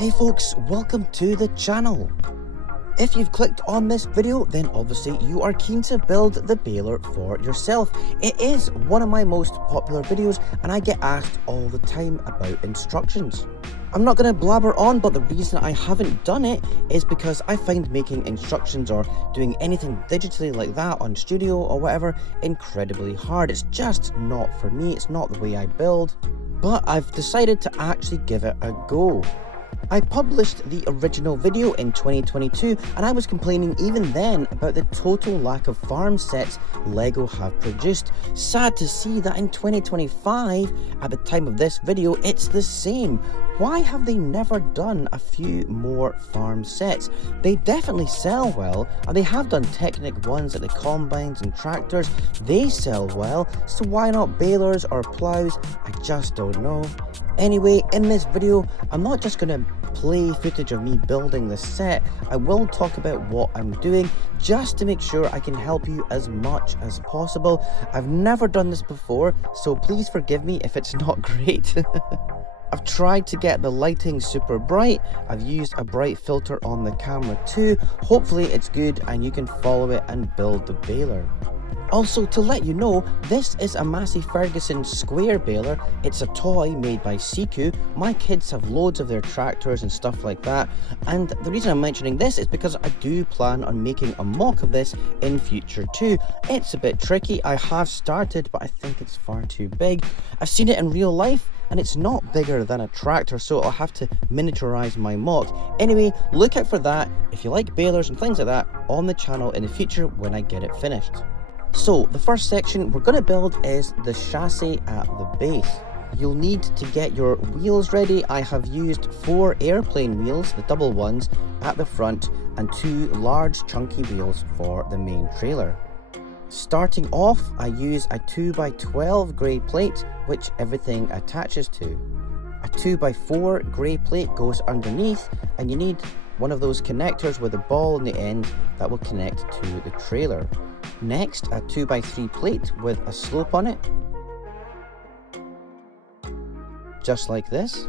Hey folks, welcome to the channel. If you've clicked on this video, then obviously you are keen to build the baler for yourself. It is one of my most popular videos and I get asked all the time about instructions. I'm not going to blabber on, but the reason I haven't done it is because I find making instructions or doing anything digitally like that on Studio or whatever incredibly hard. It's just not for me, it's not the way I build. But I've decided to actually give it a go. I published the original video in 2022 and I was complaining even then about the total lack of farm sets LEGO have produced. Sad to see that in 2025, at the time of this video, it's the same. Why have they never done a few more farm sets? They definitely sell well, and they have done Technic ones at the combines and tractors. They sell well, so why not balers or plows? I just don't know. Anyway, in this video, I'm not just going to play footage of me building this set. I will talk about what I'm doing just to make sure I can help you as much as possible. I've never done this before, so please forgive me if it's not great. I've tried to get the lighting super bright. I've used a bright filter on the camera too. Hopefully it's good and you can follow it and build the baler. Also, to let you know, this is a Massey Ferguson square baler. It's a toy made by Siku. My kids have loads of their tractors and stuff like that, and the reason I'm mentioning this is because I do plan on making a mock of this in future too. It's a bit tricky. I have started, but I think it's far too big. I've seen it in real life and it's not bigger than a tractor, so I'll have to miniaturize my mock. Anyway, look out for that if you like balers and things like that on the channel in the future when I get it finished. So the first section we're going to build is the chassis at the base. You'll need to get your wheels ready. I have used 4 airplane wheels, the double ones, at the front and 2 large chunky wheels for the main trailer. Starting off, I use a 2x12 grey plate which everything attaches to. A 2x4 grey plate goes underneath, and you need one of those connectors with a ball in the end that will connect to the trailer. Next, a 2x3 plate with a slope on it, just like this.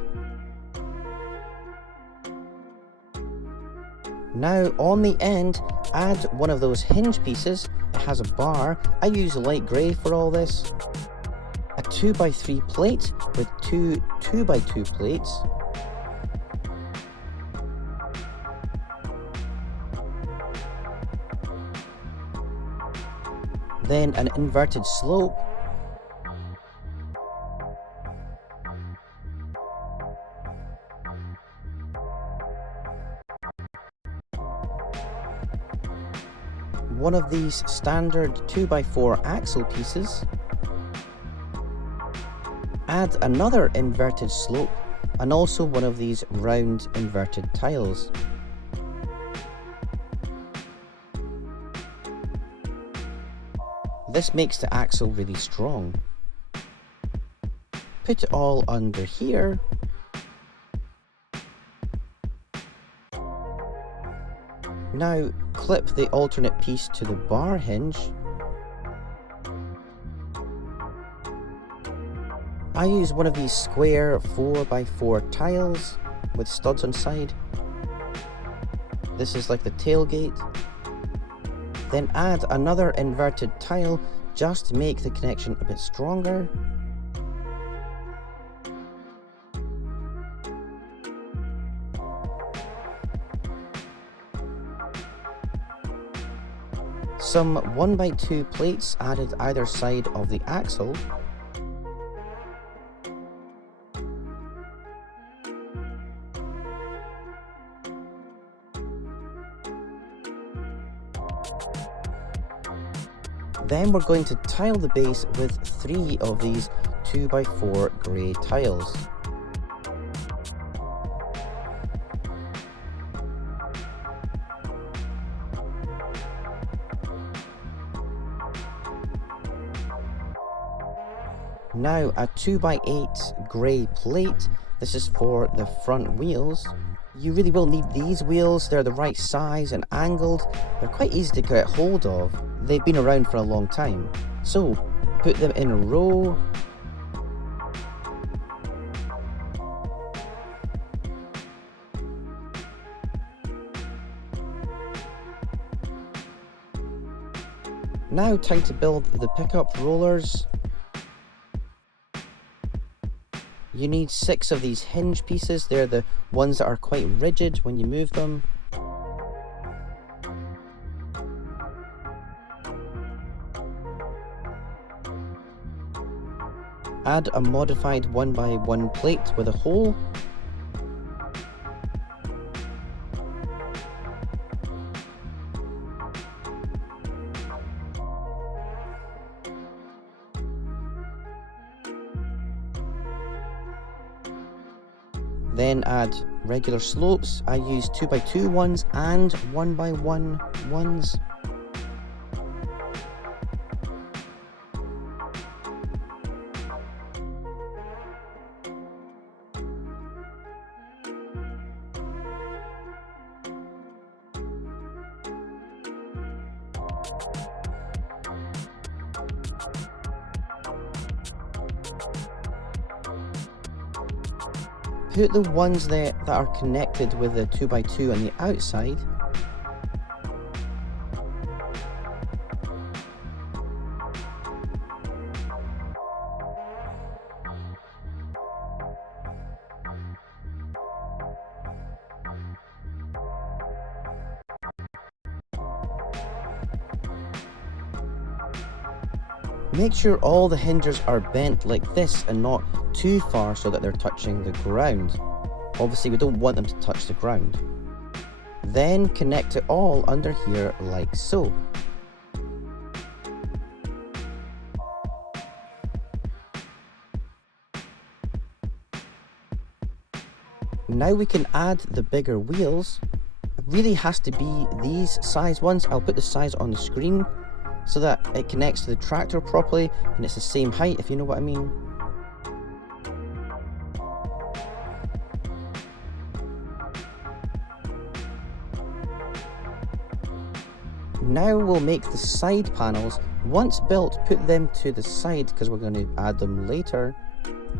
Now on the end, add one of those hinge pieces. It has a bar. I use light grey for all this. A 2x3 plate with 2 2x2 plates. Then an inverted slope. One of these standard 2x4 axle pieces. Add another inverted slope and also one of these round inverted tiles. This makes the axle really strong. Put it all under here. Now clip the alternate piece to the bar hinge. I use one of these square 4x4 tiles with studs on side. This is like the tailgate. Then add another inverted tile just to make the connection a bit stronger. Some 1x2 plates added either side of the axle. Then we're going to tile the base with 3 of these 2x4 grey tiles. Now a 2x8 grey plate. This is for the front wheels. You really will need these wheels. They're the right size and angled. They're quite easy to get hold of. They've been around for a long time. So put them in a row. Now time to build the pickup rollers. You need 6 of these hinge pieces. They're the ones that are quite rigid when you move them. Add a modified 1x1 plate with a hole. Then add regular slopes. I use 2x2 ones and 1x1 ones. Put the ones that are connected with the 2x2 on the outside. Make sure all the hinges are bent like this and not too far so that they're touching the ground. Obviously we don't want them to touch the ground. Then connect it all under here like so. Now we can add the bigger wheels. It really has to be these size ones. I'll put the size on the screen so that it connects to the tractor properly and it's the same height, if you know what I mean. Now we'll make the side panels. Once built, put them to the side because we're going to add them later.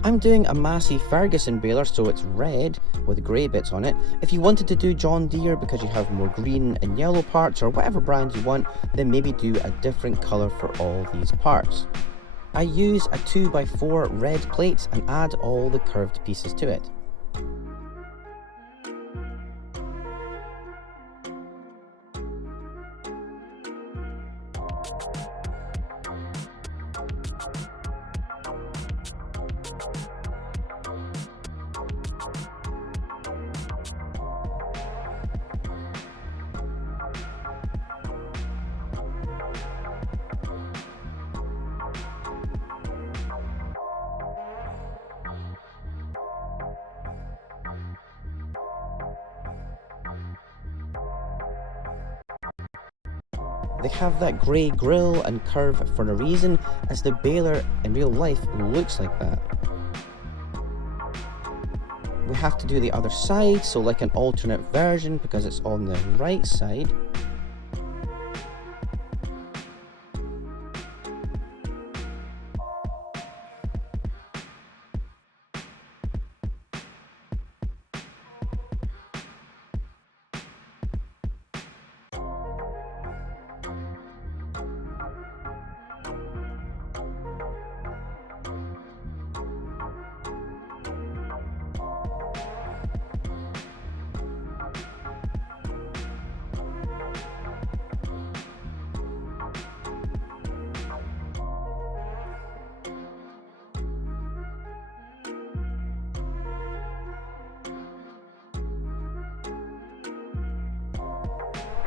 I'm doing a Massey Ferguson baler, so it's red with grey bits on it. If you wanted to do John Deere because you have more green and yellow parts or whatever brand you want, then maybe do a different colour for all these parts. I use a 2x4 red plate and add all the curved pieces to it. They have that grey grille and curve for a reason, as the baler in real life looks like that. We have to do the other side, so like an alternate version because it's on the right side.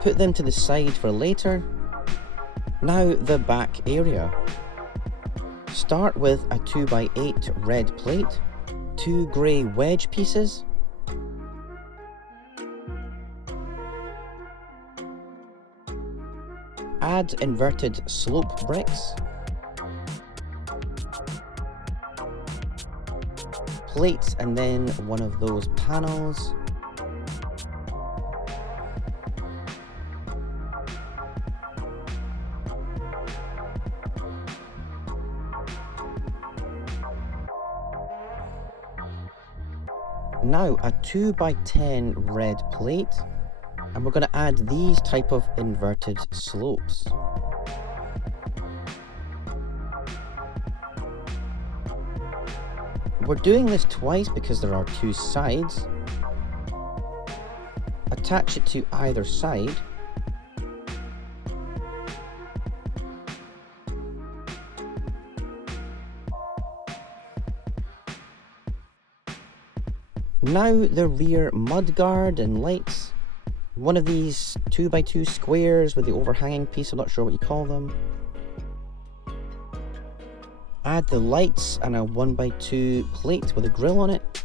Put them to the side for later. Now the back area. Start with a 2x8 red plate, 2 grey wedge pieces, add inverted slope bricks, plates and then one of those panels. Now a 2x10 red plate, and we're going to add these type of inverted slopes. We're doing this twice because there are two sides. Attach it to either side. Now the rear mudguard and lights. One of these 2x2 squares with the overhanging piece, I'm not sure what you call them. Add the lights and a 1x2 plate with a grill on it.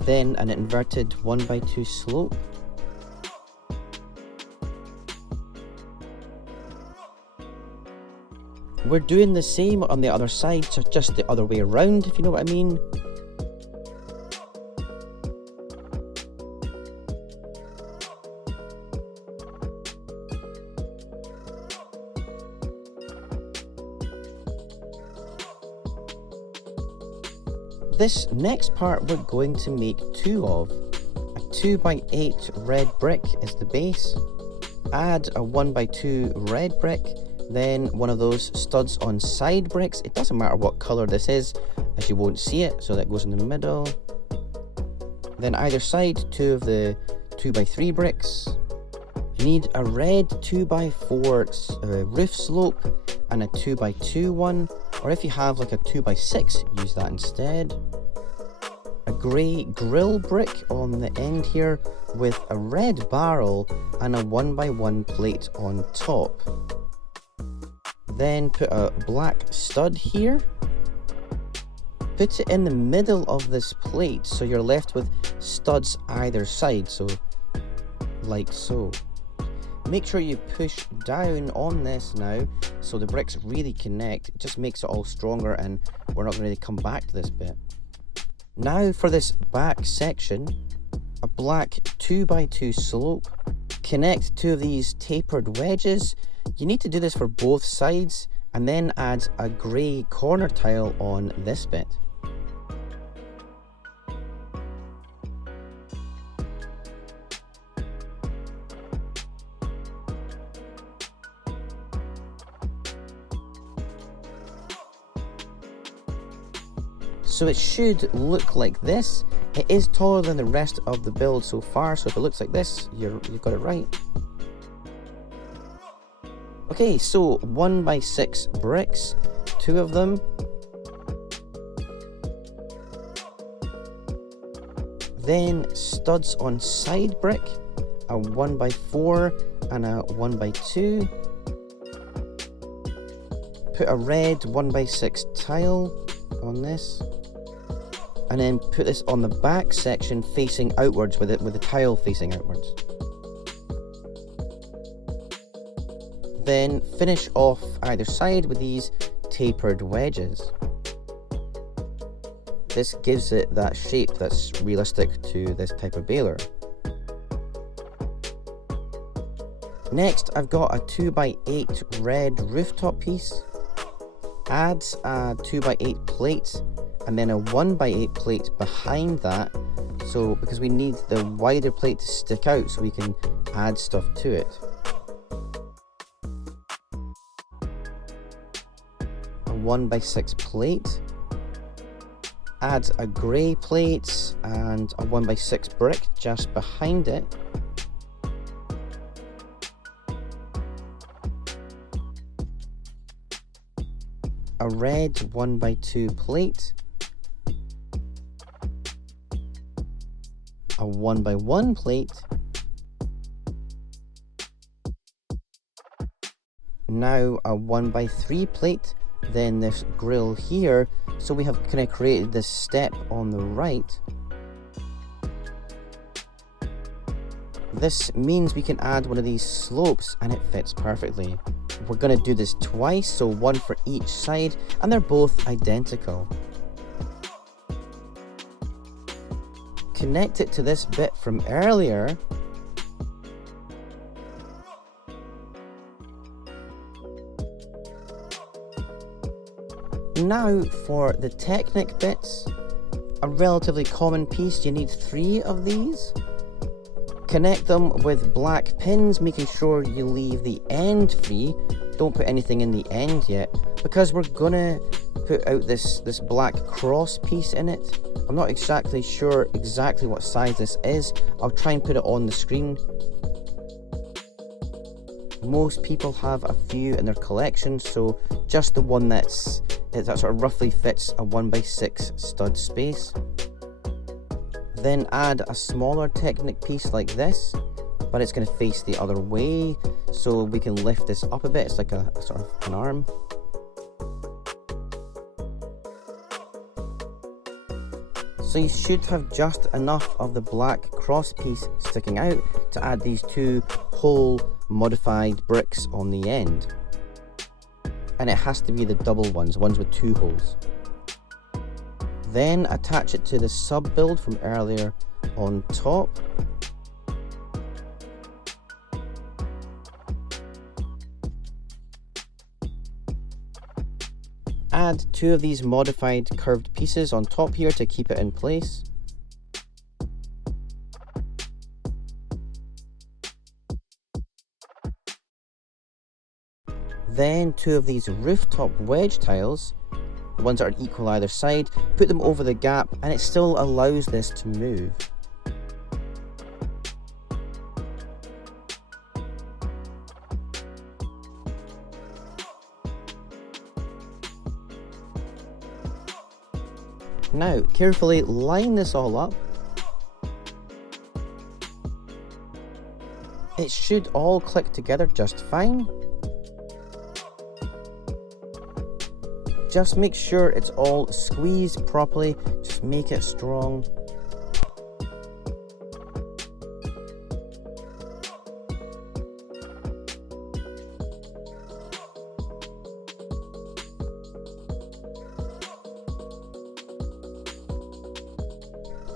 Then an inverted 1x2 slope. We're doing the same on the other side, so just the other way around, if you know what I mean. This next part we're going to make two of. A 2x8 red brick is the base. Add a 1x2 red brick. Then one of those studs on side bricks. It doesn't matter what color this is, as you won't see it, so that goes in the middle. Then either side, two of the 2x3 bricks. You need a red 2x4 roof slope and a 2x2 one, or if you have like a 2x6, use that instead. A grey grill brick on the end here with a red barrel and a 1x1 plate on top. Then put a black stud here. Put it in the middle of this plate so you're left with studs either side, so like so. Make sure you push down on this now so the bricks really connect. It just makes it all stronger and we're not going to come back to this bit. Now for this back section, a black 2x2 slope. Connect two of these tapered wedges. You need to do this for both sides and then add a grey corner tile on this bit. So it should look like this. It is taller than the rest of the build so far, so if it looks like this, you've got it right. Okay, so 1x6 bricks, two of them. Then studs on side brick, a 1x4 and a 1x2. Put a red 1x6 tile on this. And then put this on the back section facing outwards with the tile facing outwards. Then finish off either side with these tapered wedges. This gives it that shape that's realistic to this type of baler. Next, I've got a 2x8 red rooftop piece. Add a 2x8 plate and then a 1x8 plate behind that, so because we need the wider plate to stick out so we can add stuff to it. A 1x6 plate. Add a grey plate and a 1x6 brick just behind it. A red 1x2 plate. A 1x1 plate. Now a 1x3 plate, then this grill here, so we have kind of created this step on the right. This means we can add one of these slopes and it fits perfectly. We're going to do this twice, so one for each side, and they're both identical. Connect it to this bit from earlier. Now for the Technic bits, a relatively common piece, you need 3 of these. Connect them with black pins, making sure you leave the end free. Don't put anything in the end yet, because we're gonna put out this black cross piece in it. I'm not exactly sure what size this is. I'll try and put it on the screen. Most people have a few in their collection, so just the one that sort of roughly fits a 1x6 stud space. Then add a smaller Technic piece like this, but it's going to face the other way, so we can lift this up a bit. It's like a sort of an arm. So you should have just enough of the black cross piece sticking out to add these two whole modified bricks on the end. And it has to be the double ones with two holes. Then attach it to the sub build from earlier on top. Add two of these modified curved pieces on top here to keep it in place. Then two of these rooftop wedge tiles, the ones that are equal either side, put them over the gap, and it still allows this to move. Now, carefully line this all up. It should all click together just fine. Just make sure it's all squeezed properly, just make it strong.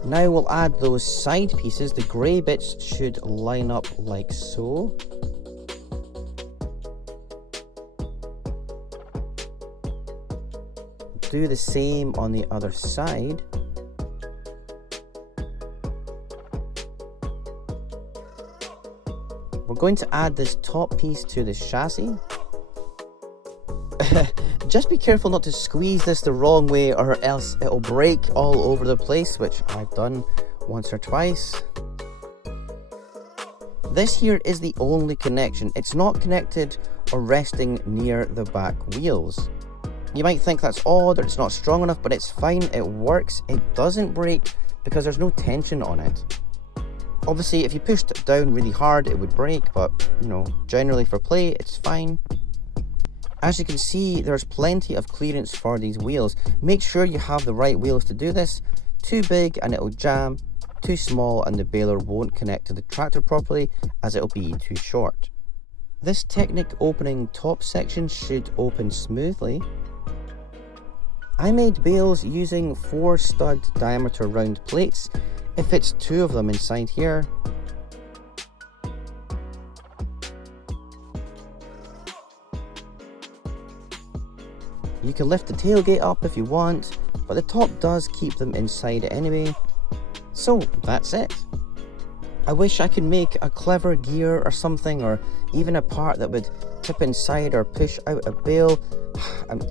Now we'll add those side pieces. The grey bits should line up like so. Do the same on the other side. We're going to add this top piece to the chassis. Just be careful not to squeeze this the wrong way, or else it'll break all over the place, which I've done once or twice. This here is the only connection. It's not connected or resting near the back wheels. You might think that's odd or it's not strong enough, but it's fine, it works. It doesn't break because there's no tension on it. Obviously, if you pushed it down really hard, it would break, but you know, generally for play, it's fine. As you can see, there's plenty of clearance for these wheels. Make sure you have the right wheels to do this. Too big and it'll jam, too small and the baler won't connect to the tractor properly as it'll be too short. This Technic opening top section should open smoothly. I made bales using 4 stud diameter round plates. It fits 2 of them inside here. You can lift the tailgate up if you want, but the top does keep them inside anyway. So that's it. I wish I could make a clever gear or something, or even a part that would tip inside or push out a bale.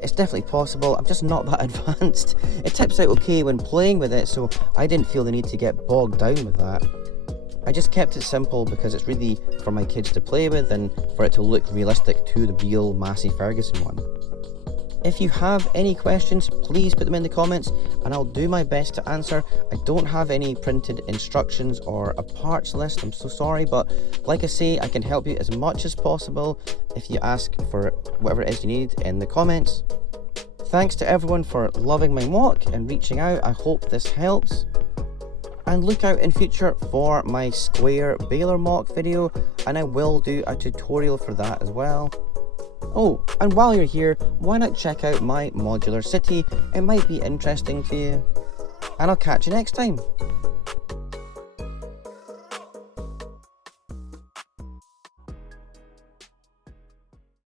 It's definitely possible, I'm just not that advanced. It tips out okay when playing with it, so I didn't feel the need to get bogged down with that. I just kept it simple because it's really for my kids to play with and for it to look realistic to the real Massey Ferguson one. If you have any questions, please put them in the comments and I'll do my best to answer. I don't have any printed instructions or a parts list, I'm so sorry, but like I say, I can help you as much as possible if you ask for whatever it is you need in the comments. Thanks to everyone for loving my mock and reaching out. I hope this helps. And look out in future for my square baler mock video, and I will do a tutorial for that as well. Oh, and while you're here, why not check out my modular city? It might be interesting to you. And I'll catch you next time.